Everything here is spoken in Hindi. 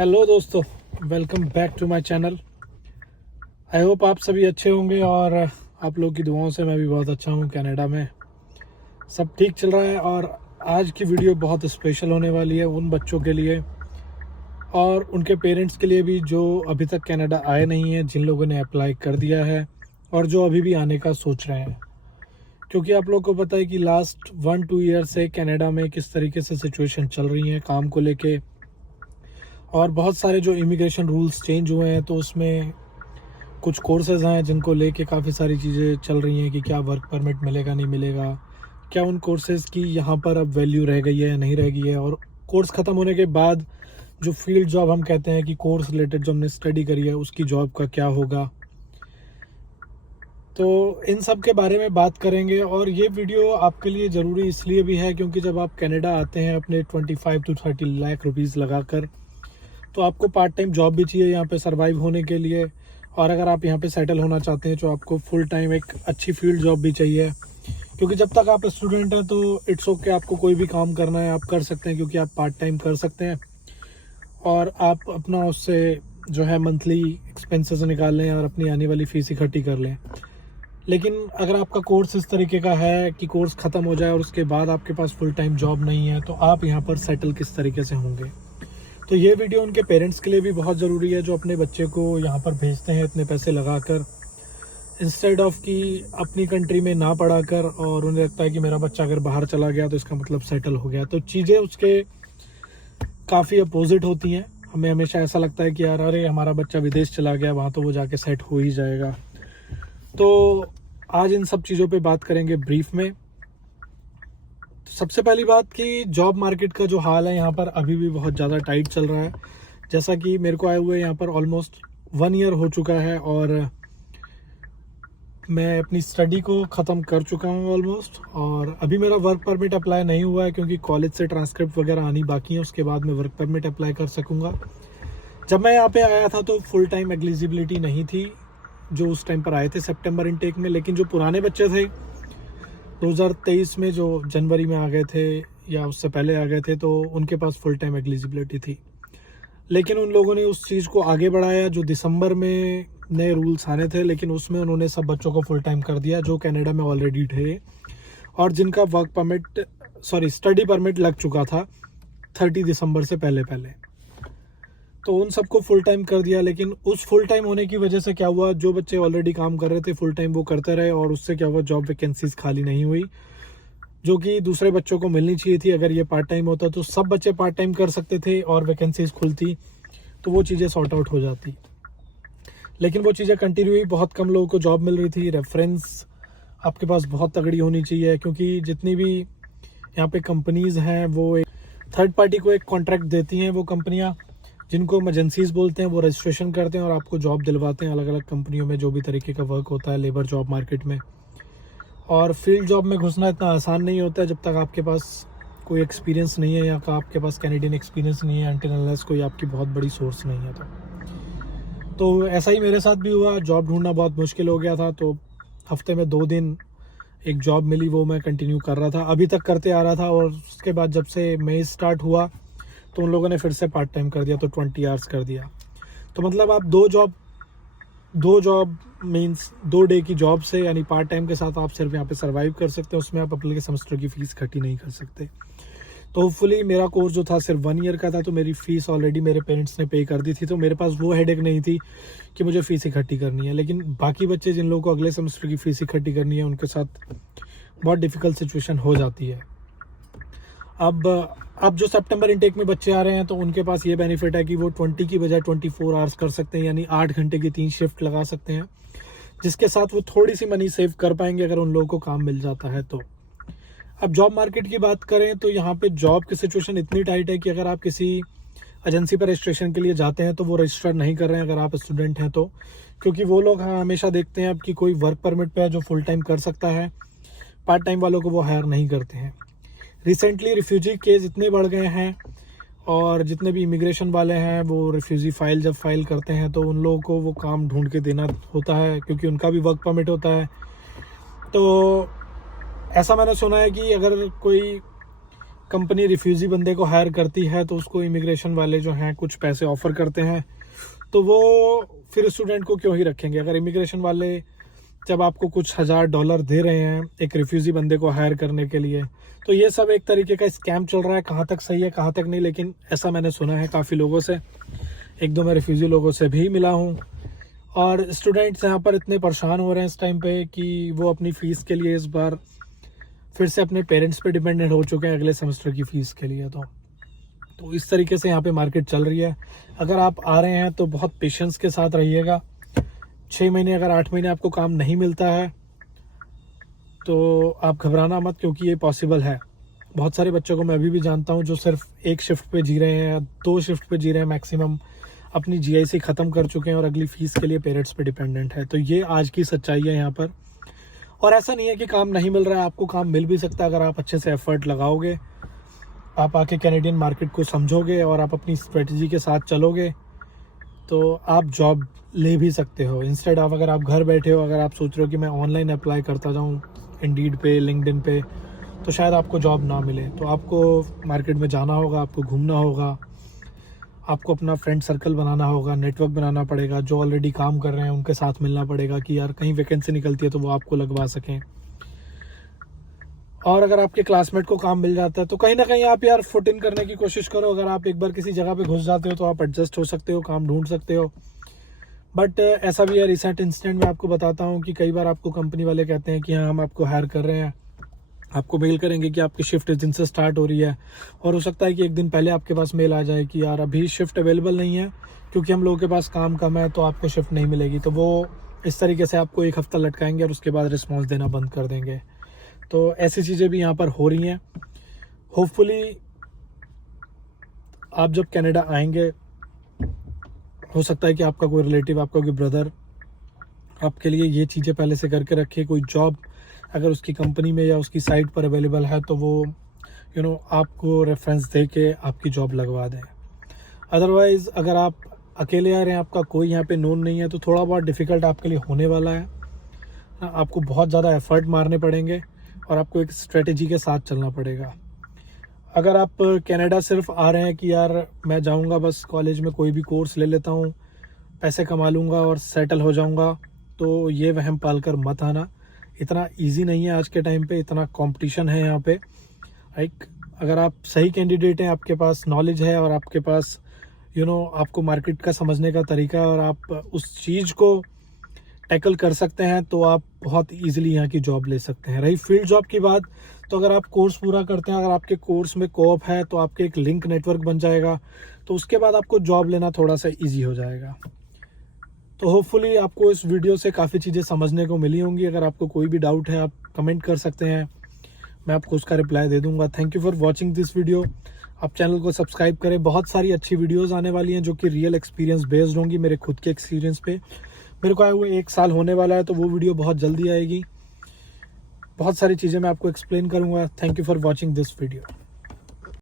हेलो दोस्तों, welcome back to my channel. I hope आप सभी अच्छे होंगे और आप लोग की दुआओं से मैं भी बहुत अच्छा हूँ। कनाडा में सब ठीक चल रहा है और आज की वीडियो बहुत स्पेशल होने वाली है उन बच्चों के लिए और उनके पेरेंट्स के लिए भी जो अभी तक कनाडा आए नहीं हैं, जिन लोगों ने अप्लाई कर दिया है और जो अभी भी आने का सोच रहे हैं। क्योंकि आप लोग को पता है कि लास्ट 1-2 ईयर से कनाडा में किस तरीके से सिचुएशन चल रही है काम को लेके, और बहुत सारे जो इमिग्रेशन रूल्स चेंज हुए हैं तो उसमें कुछ कोर्सेज़ हैं जिनको लेके काफ़ी सारी चीज़ें चल रही हैं कि क्या वर्क परमिट मिलेगा नहीं मिलेगा, क्या उन कोर्सेज़ की यहाँ पर अब वैल्यू रह गई है या नहीं रह गई है, और कोर्स ख़त्म होने के बाद जो फील्ड जॉब हम कहते हैं कि कोर्स रिलेटेड जो हमने स्टडी करी है उसकी जॉब का क्या होगा। तो इन सब के बारे में बात करेंगे और ये वीडियो आपके लिए ज़रूरी इसलिए भी है क्योंकि जब आप कनाडा आते हैं अपने 25 to 30 लाख रुपीज़ लगाकर, तो आपको पार्ट टाइम जॉब भी चाहिए यहाँ पे सरवाइव होने के लिए। और अगर आप यहाँ पे सेटल होना चाहते हैं तो आपको फुल टाइम एक अच्छी फील्ड जॉब भी चाहिए। क्योंकि जब तक आप स्टूडेंट हैं तो इट्स ओके, आपको कोई भी काम करना है आप कर सकते हैं क्योंकि आप पार्ट टाइम कर सकते हैं और आप अपना उससे जो है मंथली एक्सपेंसेस निकाल लें और अपनी आने वाली फ़ीस इकट्ठी कर लें। लेकिन अगर आपका कोर्स इस तरीके का है कि कोर्स ख़त्म हो जाए और उसके बाद आपके पास फुल टाइम जॉब नहीं है तो आप यहाँ पर सेटल किस तरीके से होंगे। तो ये वीडियो उनके पेरेंट्स के लिए भी बहुत ज़रूरी है जो अपने बच्चे को यहाँ पर भेजते हैं इतने पैसे लगाकर, इंस्टेड ऑफ कि अपनी कंट्री में ना पढ़ाकर, और उन्हें लगता है कि मेरा बच्चा अगर बाहर चला गया तो इसका मतलब सेटल हो गया। तो चीज़ें उसके काफ़ी अपोजिट होती हैं। हमें हमेशा ऐसा लगता है कि यार अरे हमारा बच्चा विदेश चला गया, वहाँ तो वो जाके सेट हो ही जाएगा। तो आज इन सब चीज़ों पे बात करेंगे ब्रीफ में। सबसे पहली बात कि जॉब मार्केट का जो हाल है यहाँ पर अभी भी बहुत ज़्यादा टाइट चल रहा है। जैसा कि मेरे को आए हुए यहाँ पर ऑलमोस्ट 1 ईयर हो चुका है और मैं अपनी स्टडी को ख़त्म कर चुका हूँ ऑलमोस्ट, और अभी मेरा वर्क परमिट अप्लाई नहीं हुआ है क्योंकि कॉलेज से ट्रांसक्रिप्ट वगैरह आनी बाकी है, उसके बाद मैं वर्क परमिट अप्लाई कर सकूँगा। जब मैं यहाँ पे आया था तो फुल टाइम एलिजिबिलिटी नहीं थी जो उस टाइम पर आए थे सितंबर इनटेक में, लेकिन जो पुराने बच्चे थे 2023 में जो जनवरी में आ गए थे या उससे पहले आ गए थे तो उनके पास फुल टाइम एलिजिबिलिटी थी। लेकिन उन लोगों ने उस चीज़ को आगे बढ़ाया जो दिसंबर में नए रूल्स आने थे, लेकिन उसमें उन्होंने सब बच्चों को फुल टाइम कर दिया जो कनाडा में ऑलरेडी थे और जिनका स्टडी परमिट लग चुका था 30 दिसंबर से पहले पहले। तो उन सबको फुल टाइम कर दिया। लेकिन उस फुल टाइम होने की वजह से क्या हुआ, जो बच्चे ऑलरेडी काम कर रहे थे फुल टाइम वो करते रहे और उससे क्या हुआ, जॉब वैकेंसीज खाली नहीं हुई जो कि दूसरे बच्चों को मिलनी चाहिए थी। अगर ये पार्ट टाइम होता तो सब बच्चे पार्ट टाइम कर सकते थे और वैकेंसीज खुलती तो वो चीज़ें सॉर्ट आउट हो जाती। लेकिन वो चीज़ें कंटिन्यू हुई, बहुत कम लोगों को जॉब मिल रही थी। रेफरेंस आपके पास बहुत तगड़ी होनी चाहिए क्योंकि जितनी भी यहाँ पे कंपनीज़ हैं वो एक थर्ड पार्टी को एक कॉन्ट्रैक्ट देती हैं। वो कंपनियाँ जिनको एजेंसीज बोलते हैं वो रजिस्ट्रेशन करते हैं और आपको जॉब दिलवाते हैं अलग अलग कंपनियों में जो भी तरीके का वर्क होता है लेबर जॉब मार्केट में। और फील्ड जॉब में घुसना इतना आसान नहीं होता है जब तक आपके पास कोई एक्सपीरियंस नहीं है या आपके पास कैनेडियन एक्सपीरियंस नहीं है, अनटिल अनलेस कोई आपकी बहुत बड़ी सोर्स नहीं है। तो ऐसा ही मेरे साथ भी हुआ, जॉब ढूंढना बहुत मुश्किल हो गया था। तो हफ्ते में 2 दिन एक जॉब मिली, वो मैं कंटिन्यू कर रहा था, अभी तक करते आ रहा था। और उसके बाद जब से मई स्टार्ट हुआ तो उन लोगों ने फिर से पार्ट टाइम कर दिया, तो 20 आवर्स कर दिया। तो मतलब आप दो जॉब मीन्स 2 डे की जॉब से यानी पार्ट टाइम के साथ आप सिर्फ यहाँ पे सरवाइव कर सकते हैं, उसमें आप अपने सेमेस्टर की फ़ीस इकट्ठी नहीं कर सकते। तो होपफुली मेरा कोर्स जो था सिर्फ 1 ईयर का था तो मेरी फ़ीस ऑलरेडी मेरे पेरेंट्स ने पे कर दी थी, तो मेरे पास वो हेडेक नहीं थी कि मुझे फ़ीस इकट्ठी करनी है। लेकिन बाकी बच्चे जिन लोगों को अगले सेमेस्टर की फ़ीस इकट्ठी करनी है उनके साथ बहुत डिफ़िकल्ट सिचुएशन हो जाती है। अब जो सितंबर इनटेक में बच्चे आ रहे हैं तो उनके पास ये बेनिफिट है कि वो 20 की बजाय 24 आवर्स कर सकते हैं, यानी 8 घंटे की 3 शिफ्ट लगा सकते हैं, जिसके साथ वो थोड़ी सी मनी सेव कर पाएंगे अगर उन लोगों को काम मिल जाता है तो। अब जॉब मार्केट की बात करें तो यहाँ पे जॉब की सिचुएशन इतनी टाइट है कि अगर आप किसी एजेंसी पर रजिस्ट्रेशन के लिए जाते हैं तो वो रजिस्टर नहीं कर रहे हैं अगर आप स्टूडेंट हैं तो, क्योंकि वो लोग हमेशा देखते हैं अब कि कोई वर्क परमिट पे है जो फुल टाइम कर सकता है, पार्ट टाइम वालों को वो हायर नहीं करते हैं। रिसेंटली रिफ्यूजी केस इतने बढ़ गए हैं और जितने भी इमिग्रेशन वाले हैं वो रिफ्यूजी फाइल जब फाइल करते हैं तो उन लोगों को वो काम ढूंढ के देना होता है क्योंकि उनका भी वर्क परमिट होता है। तो ऐसा मैंने सुना है कि अगर कोई कंपनी रिफ्यूजी बंदे को हायर करती है तो उसको इमिग्रेशन वाले जो हैं कुछ पैसे ऑफर करते हैं, तो वो फिर स्टूडेंट को क्यों ही रखेंगे। अगर इमिग्रेशन वाले जब आपको कुछ $1000 दे रहे हैं एक रिफ्यूजी बंदे को हायर करने के लिए, तो ये सब एक तरीके का स्कैम चल रहा है। कहाँ तक सही है कहाँ तक नहीं, लेकिन ऐसा मैंने सुना है काफ़ी लोगों से, एक दो मैं रिफ्यूजी लोगों से भी मिला हूँ। और स्टूडेंट्स यहाँ पर इतने परेशान हो रहे हैं इस टाइम पे कि वो अपनी फ़ीस के लिए इस बार फिर से अपने पेरेंट्स पे डिपेंडेंट हो चुके हैं अगले सेमेस्टर की फ़ीस के लिए। तो इस तरीके से यहाँ पे मार्केट चल रही है। अगर आप आ रहे हैं तो बहुत पेशेंस के साथ रहिएगा। 6 महीने अगर 8 महीने आपको काम नहीं मिलता है तो आप घबराना मत, क्योंकि ये पॉसिबल है। बहुत सारे बच्चों को मैं अभी भी जानता हूँ जो सिर्फ एक शिफ्ट पे जी रहे हैं या 2 शिफ्ट पे जी रहे हैं मैक्सिमम, अपनी जीआईसी ख़त्म कर चुके हैं और अगली फ़ीस के लिए पेरेंट्स पे डिपेंडेंट है। तो ये आज की सच्चाई है यहाँ पर। और ऐसा नहीं है कि काम नहीं मिल रहा है, आपको काम मिल भी सकता है अगर आप अच्छे से एफर्ट लगाओगे। आप आके कैनेडियन मार्केट को समझोगे और आप अपनी स्ट्रेटजी के साथ चलोगे तो आप जॉब ले भी सकते हो। इंस्टेड ऑफ अगर आप घर बैठे हो, अगर आप सोच रहे हो कि मैं ऑनलाइन अप्लाई करता जाऊँ इंडीड पे, लिंक्डइन पे, तो शायद आपको जॉब ना मिले। तो आपको मार्केट में जाना होगा, आपको घूमना होगा, आपको अपना फ्रेंड सर्कल बनाना होगा, नेटवर्क बनाना पड़ेगा। जो ऑलरेडी काम कर रहे हैं उनके साथ मिलना पड़ेगा कि यार कहीं वैकेंसी निकलती है तो वो आपको लगवा सकें। और अगर आपके क्लासमेट को काम मिल जाता है तो कहीं ना कहीं आप यार फुट इन करने की कोशिश करो। अगर आप एक बार किसी जगह पे घुस जाते हो तो आप एडजस्ट हो सकते हो, काम ढूंढ सकते हो। बट ऐसा भी है, रिसेंट इंसिडेंट में आपको बताता हूँ कि कई बार आपको कंपनी वाले कहते हैं कि हाँ हम आपको हायर कर रहे हैं, आपको मेल करेंगे कि आपकी शिफ्ट इस दिन से स्टार्ट हो रही है, और हो सकता है कि एक दिन पहले आपके पास मेल आ जाए कि यार अभी शिफ्ट अवेलेबल नहीं है क्योंकि हम लोगों के पास काम कम है तो आपको शिफ्ट नहीं मिलेगी। तो वो इस तरीके से आपको एक हफ्ता लटकाएंगे और उसके बाद रिस्पॉन्स देना बंद कर देंगे। तो ऐसी चीज़ें भी यहाँ पर हो रही हैं। होपफुली आप जब कनाडा आएंगे, हो सकता है कि आपका कोई रिलेटिव, आपका कोई ब्रदर आपके लिए ये चीज़ें पहले से करके रखे। कोई जॉब अगर उसकी कंपनी में या उसकी साइट पर अवेलेबल है तो वो आपको रेफरेंस दे के आपकी जॉब लगवा दें। अदरवाइज़ अगर आप अकेले आ रहे हैं, आपका कोई यहाँ पे नोन नहीं है, तो थोड़ा बहुत डिफ़िकल्ट आपके लिए होने वाला है। आपको बहुत ज़्यादा एफर्ट मारने पड़ेंगे और आपको एक स्ट्रेटेजी के साथ चलना पड़ेगा। अगर आप कनाडा सिर्फ आ रहे हैं कि यार मैं जाऊंगा बस कॉलेज में कोई भी कोर्स ले लेता हूँ, पैसे कमा लूँगा और सेटल हो जाऊंगा, तो ये वहम पाल कर मत आना। इतना इजी नहीं है आज के टाइम पे, इतना कंपटीशन है यहाँ पे। अगर आप सही कैंडिडेट हैं, आपके पास नॉलेज है और आपके पास आपको मार्केट का समझने का तरीका है और आप उस चीज़ को टैकल कर सकते हैं, तो आप बहुत इजीली यहाँ की जॉब ले सकते हैं। रही फील्ड जॉब की बात, तो अगर आप कोर्स पूरा करते हैं, अगर आपके कोर्स में कोऑप है तो आपके एक लिंक नेटवर्क बन जाएगा, तो उसके बाद आपको जॉब लेना थोड़ा सा इजी हो जाएगा। तो होपफुली आपको इस वीडियो से काफ़ी चीज़ें समझने को मिली होंगी। अगर आपको कोई भी डाउट है आप कमेंट कर सकते हैं, मैं आपको उसका रिप्लाई दे दूंगा। Thank you for watching this video. आप चैनल को सब्सक्राइब करें, बहुत सारी अच्छी वीडियोज़ आने वाली हैं जो कि रियल एक्सपीरियंस बेस्ड होंगी, मेरे खुद के एक्सपीरियंस पे। मेरे को आए हुए 1 साल होने वाला है, तो वो वीडियो बहुत जल्दी आएगी। बहुत सारी चीज़ें मैं आपको एक्सप्लेन करूँगा। Thank you for watching this video.